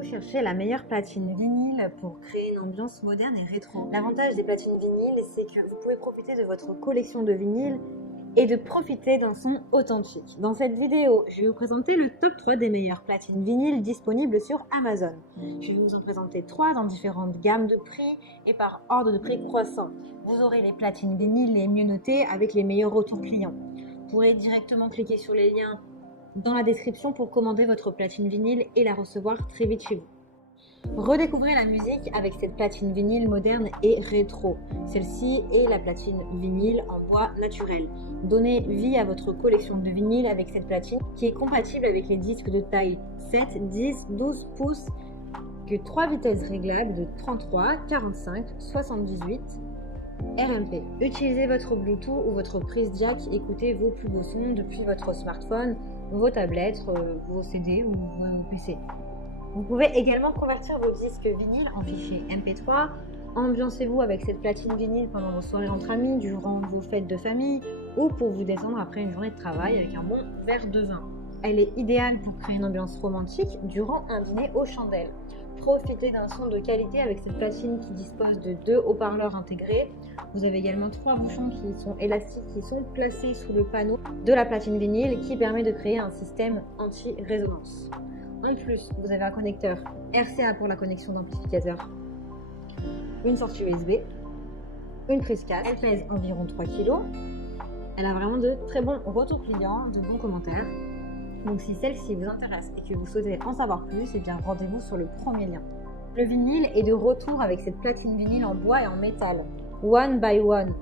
Vous cherchez la meilleure platine vinyle pour créer une ambiance moderne et rétro. L'avantage des platines vinyles, c'est que vous pouvez profiter de votre collection de vinyles et de profiter d'un son authentique. Dans cette vidéo, je vais vous présenter le top 3 des meilleures platines vinyles disponibles sur Amazon. Je vais vous en présenter 3 dans différentes gammes de prix et par ordre de prix croissant. Vous aurez les platines vinyles les mieux notées avec les meilleurs retours clients. Vous pourrez directement cliquer sur les liens dans la description pour commander votre platine vinyle et la recevoir très vite chez vous. Redécouvrez la musique avec cette platine vinyle moderne et rétro. Celle-ci est la platine vinyle en bois naturel. Donnez vie à votre collection de vinyles avec cette platine qui est compatible avec les disques de taille 7, 10, 12 pouces, que 3 vitesses réglables de 33, 45, 78 RMP. Utilisez votre Bluetooth ou votre prise jack, écoutez vos plus beaux sons depuis votre smartphone, vos tablettes, vos CD ou vos PC. Vous pouvez également convertir vos disques vinyles en fichiers MP3. Ambiancez-vous avec cette platine vinyle pendant vos soirées entre amis, durant vos fêtes de famille ou pour vous détendre après une journée de travail avec un bon verre de vin. Elle est idéale pour créer une ambiance romantique durant un dîner aux chandelles. Profitez d'un son de qualité avec cette platine qui dispose de 2 haut-parleurs intégrés. Vous avez également 3 bouchons qui sont élastiques qui sont placés sous le panneau de la platine vinyle qui permet de créer un système anti-résonance. En plus, vous avez un connecteur RCA pour la connexion d'amplificateur, une sortie USB, une prise casque. Elle pèse environ 3 kg. Elle a vraiment de très bons retours clients, de bons commentaires. Donc si celle-ci vous intéresse et que vous souhaitez en savoir plus, eh bien rendez-vous sur le premier lien. Le vinyle est de retour avec cette platine vinyle en bois et en métal. One by one.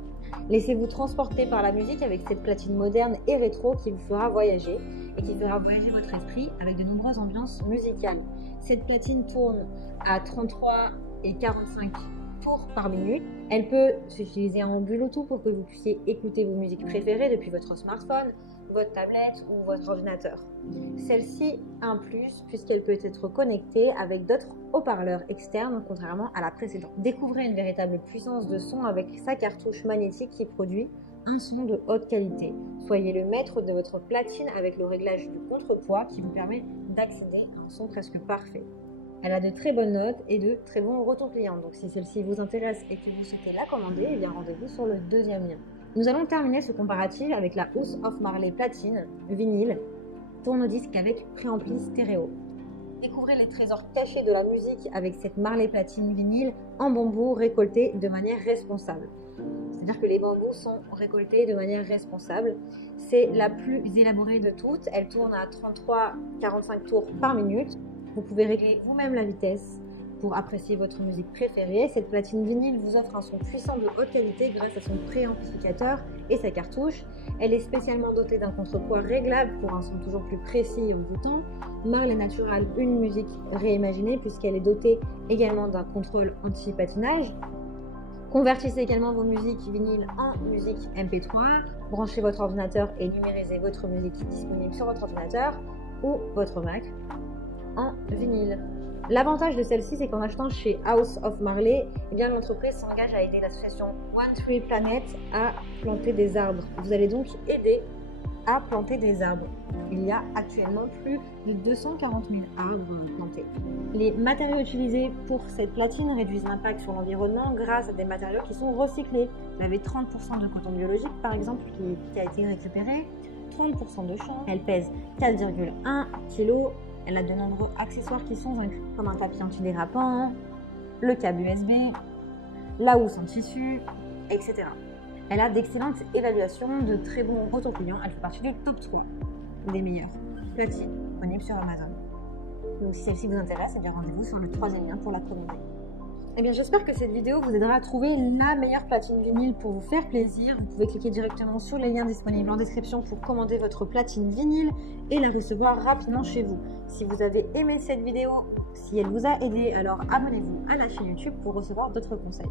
Laissez-vous transporter par la musique avec cette platine moderne et rétro qui vous fera voyager et qui fera voyager votre esprit avec de nombreuses ambiances musicales. Cette platine tourne à 33 et 45 tours par minute. Elle peut s'utiliser en Bluetooth pour que vous puissiez écouter vos musiques préférées depuis votre smartphone, votre tablette ou votre ordinateur. Celle-ci a un plus puisqu'elle peut être connectée avec d'autres haut-parleurs externes contrairement à la précédente. Découvrez une véritable puissance de son avec sa cartouche magnétique qui produit un son de haute qualité. Soyez le maître de votre platine avec le réglage du contrepoids qui vous permet d'accéder à un son presque parfait. Elle a de très bonnes notes et de très bons retours clients. Donc si celle-ci vous intéresse et que vous souhaitez la commander, eh bien rendez-vous sur le deuxième lien. Nous allons terminer ce comparatif avec la House of Marley platine vinyle tourne-disque avec préampli stéréo. Découvrez les trésors cachés de la musique avec cette Marley platine vinyle en bambou récolté de manière responsable. C'est-à-dire que les bambous sont récoltés de manière responsable. C'est la plus élaborée de toutes. Elle tourne à 33-45 tours par minute. Vous pouvez régler vous-même la vitesse pour apprécier votre musique préférée. Cette platine vinyle vous offre un son puissant de haute qualité grâce à son préamplificateur et sa cartouche. Elle est spécialement dotée d'un contrepoids réglable pour un son toujours plus précis et envoûtant. Marley Natural, une musique réimaginée puisqu'elle est dotée également d'un contrôle anti-patinage. Convertissez également vos musiques vinyles en musique MP3. Branchez votre ordinateur et numérisez votre musique disponible sur votre ordinateur ou votre Mac en vinyle. L'avantage de celle-ci, c'est qu'en achetant chez House of Marley, eh bien l'entreprise s'engage à aider l'association One Tree Planet à planter des arbres. Vous allez donc aider à planter des arbres. Il y a actuellement plus de 240 000 arbres plantés. Les matériaux utilisés pour cette platine réduisent l'impact sur l'environnement grâce à des matériaux qui sont recyclés. Vous avez 30% de coton biologique par exemple qui a été récupéré, 30% de chanvre. Elle pèse 4,1 kg. Elle a de nombreux accessoires qui sont inclus, comme un tapis antidérapant, le câble USB, la housse en tissu, etc. Elle a d'excellentes évaluations, de très bons retours clients. Elle fait partie du top 3 des meilleures platines disponibles sur Amazon. Donc si celle-ci vous intéresse, eh bien rendez-vous sur le troisième lien pour la commander. Eh bien, j'espère que cette vidéo vous aidera à trouver la meilleure platine vinyle pour vous faire plaisir. Vous pouvez cliquer directement sur les liens disponibles en description pour commander votre platine vinyle et la recevoir rapidement chez vous. Si vous avez aimé cette vidéo, si elle vous a aidé, alors abonnez-vous à la chaîne YouTube pour recevoir d'autres conseils.